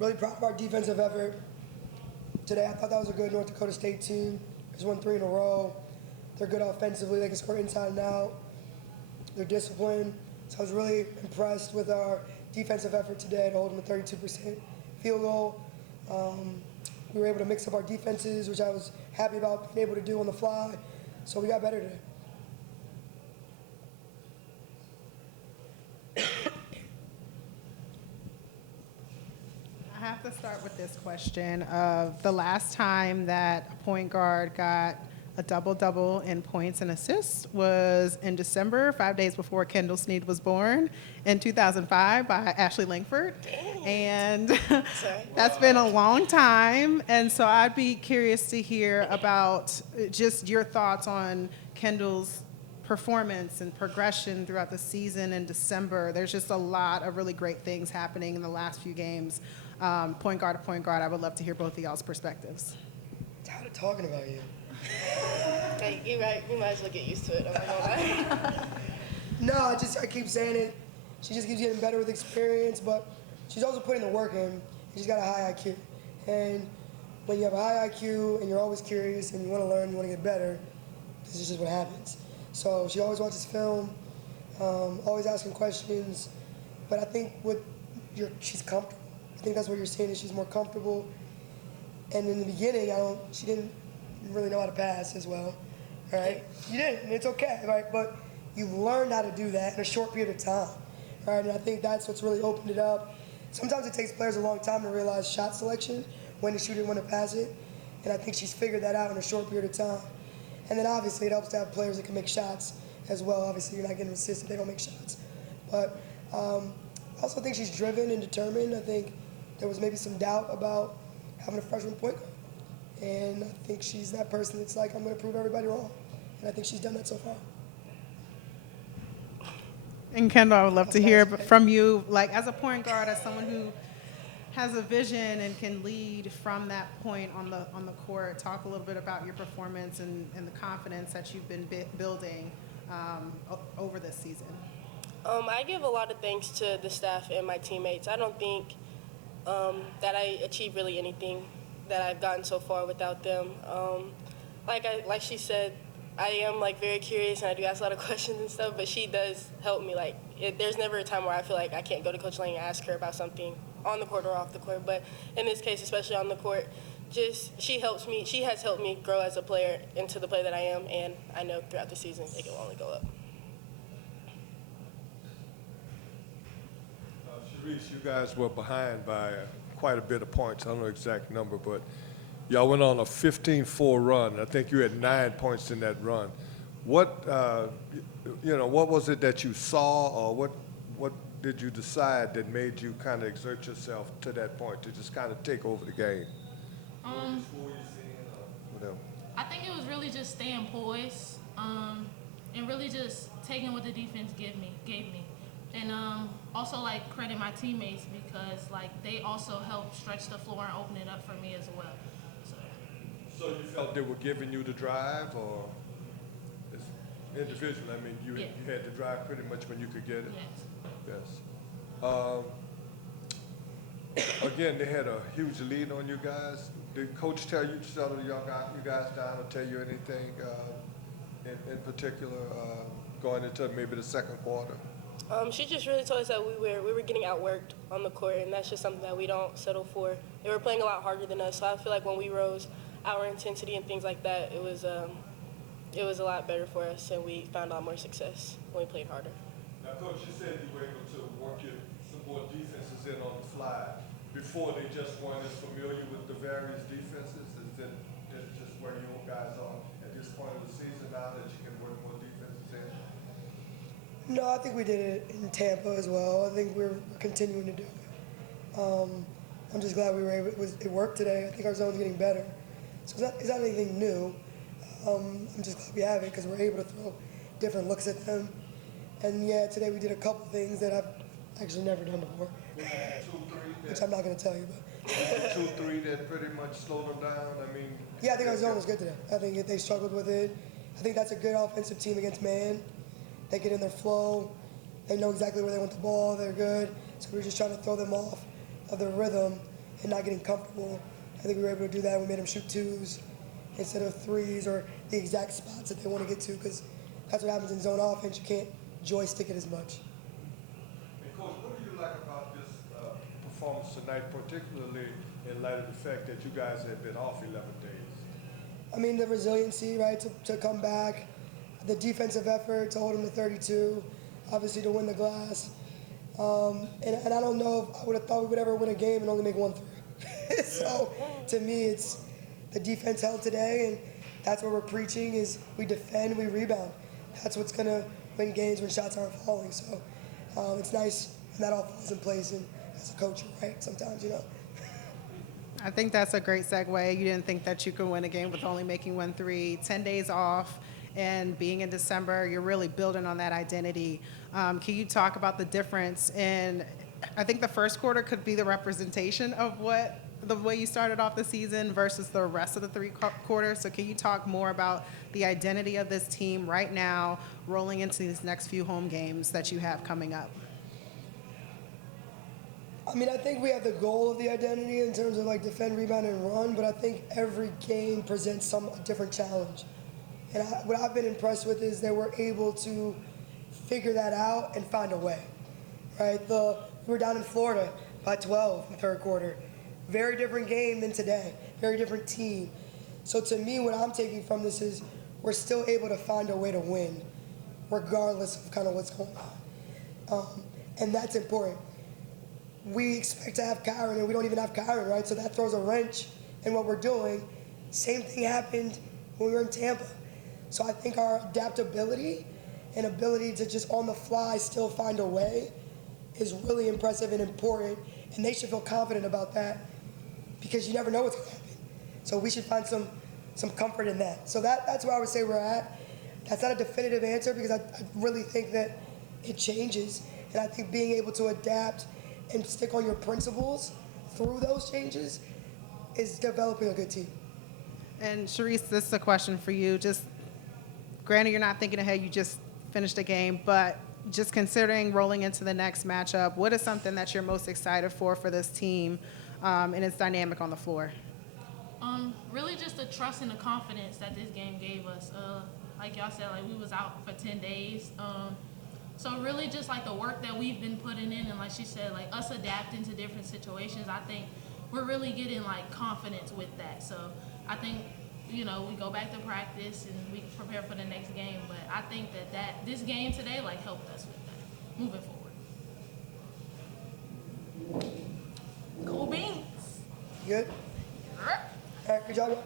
Really proud of our defensive effort today. I thought that was a good North Dakota State team. Just won 3 in a row. They're good offensively. They can score inside and out. They're disciplined. So I was really impressed with our defensive effort today to hold them to 32% field goal. We were able to mix up our defenses, which I was happy about being able to do on the fly. So we got better today. I have to start with this question of the last time that a point guard got a double-double in points and assists was in December, 5 days before Kendall Sneed was born, in 2005 by Ashley Langford. And that's been a long time. And so I'd be curious to hear about just your thoughts on Kendall's performance and progression throughout the season in December. There's just a lot of really great things happening in the last few games. Point guard to point guard, I would love to hear both of y'all's perspectives. Tired of talking about you. Hey, you're right. We might as well get used to it. I'm not gonna lie. No, I keep saying it. She just keeps getting better with experience, but she's also putting the work in. She's got a high IQ. And when you have a high IQ and you're always curious and you want to learn, you want to get better, this is just what happens. So she always watches film, always asking questions. But I think she's comfortable. I think that's what you're seeing, is she's more comfortable. And in the beginning, she didn't really know how to pass as well, right? You didn't, and it's okay, right? But you've learned how to do that in a short period of time, right? And I think that's what's really opened it up. Sometimes it takes players a long time to realize shot selection, when to shoot it, when to pass it. And I think she's figured that out in a short period of time. And then obviously it helps to have players that can make shots as well. Obviously you're not getting assists if they don't make shots. But I also think she's driven and determined. I think there was maybe some doubt about having a freshman point guard. And I think she's that person that's like, I'm going to prove everybody wrong. And I think she's done that so far. And Kendall, I would love to hear from you, like as a point guard, as someone who has a vision and can lead from that point on the court. Talk a little bit about your performance and the confidence that you've been building over this season. I give a lot of thanks to the staff and my teammates. I don't think that I achieved really anything that I've gotten so far without them. Like she said, I am very curious and I do ask a lot of questions and stuff, but she does help me. There's never a time where I feel like I can't go to Coach Lang and ask her about something on the court or off the court, but in this case, especially on the court, she has helped me grow as a player into the player that I am, and I know throughout the season it can only go up. Sherese, you guys were behind by quite a bit of points. I don't know the exact number, but y'all went on a 15-4 run. I think you had 9 points in that run. What was it that you saw, or what did you decide that made you kind of exert yourself to that point to just kind of take over the game? I think it was really just staying poised and really just taking what the defense gave me. And also credit my teammates because they also helped stretch the floor and open it up for me as well. So you felt they were giving you the drive, or individually? I mean, you had the drive pretty much when you could get it? Yes. Again, they had a huge lead on you guys. Did Coach tell you to settle you guys down or tell you anything in particular going into maybe the second quarter? She just really told us that we were getting outworked on the court, and that's just something that we don't settle for. They were playing a lot harder than us, so I feel like when we rose our intensity and things like that, it was a lot better for us, and we found a lot more success when we played harder. Now, Coach, you said you were able to work some more defenses in on the fly. Before, they just weren't as familiar with the various defenses. Is that just where you guys are at this point of the season now that you can work more defenses in? No, I think we did it in Tampa as well. I think we're continuing to do it. I'm just glad we were able. It worked today. I think our zone's getting better. So it's not anything new. I'm just glad we have it because we're able to throw different looks at them. And yeah, today we did a couple things that I've actually never done before. 2-3. Which I'm not going to tell you, but 2-3 that pretty much slowed them down. I mean. Yeah, I think our zone was good today. I think they struggled with it. I think that's a good offensive team against man. They get in their flow. They know exactly where they want the ball. They're good. So we're just trying to throw them off of their rhythm and not getting comfortable. I think we were able to do that. We made them shoot twos instead of threes or the exact spots that they want to get to, because that's what happens in zone offense. You can't joystick it as much. And Coach, what do you like about this performance tonight, particularly in light of the fact that you guys have been off 11 days? I mean, the resiliency, right, to come back, the defensive effort to hold them to 32, obviously to win the glass. And I don't know if I would have thought we would ever win a game and only make 1 3. So to me, it's the defense held today, and that's what we're preaching is we defend, we rebound. That's what's going to win games when shots aren't falling. So it's nice when that all falls in place, and as a coach, you're right sometimes, you know. I think that's a great segue. You didn't think that you could win a game with only making 1 3, 10 days off, and being in December, you're really building on that identity. Can you talk about the difference in, I think the first quarter could be the representation of the way you started off the season versus the rest of the 3 quarters. So can you talk more about the identity of this team right now, rolling into these next few home games that you have coming up? I mean, I think we have the goal of the identity in terms of like defend, rebound, and run, but I think every game presents a different challenge. And what I've been impressed with is that we're able to figure that out and find a way, right? We were down in Florida by 12 in the third quarter. Very different game than today, very different team. So to me, what I'm taking from this is we're still able to find a way to win, regardless of kind of what's going on. And that's important. We expect to have Kyron, and we don't even have Kyron, right? So that throws a wrench in what we're doing. Same thing happened when we were in Tampa. So I think our adaptability and ability to just on the fly still find a way is really impressive and important, and they should feel confident about that because you never know what's going to happen. So we should find some comfort in that. So that's where I would say we're at. That's not a definitive answer because I really think that it changes, and I think being able to adapt and stick on your principles through those changes is developing a good team. And Sherese, this is a question for you. Just granted, you're not thinking ahead, you just finished a game, but just considering rolling into the next matchup, what is something that you're most excited for this team and its dynamic on the floor? Really just the trust and the confidence that this game gave us. Like y'all said, like we was out for 10 days. So really just like the work that we've been putting in, and like she said, like us adapting to different situations, I think we're really getting like confidence with that. So I think, you know, we go back to practice and we prepare for the next game. But I think that this game today like helped us with that moving forward. Go Beans. Good? All right, good job.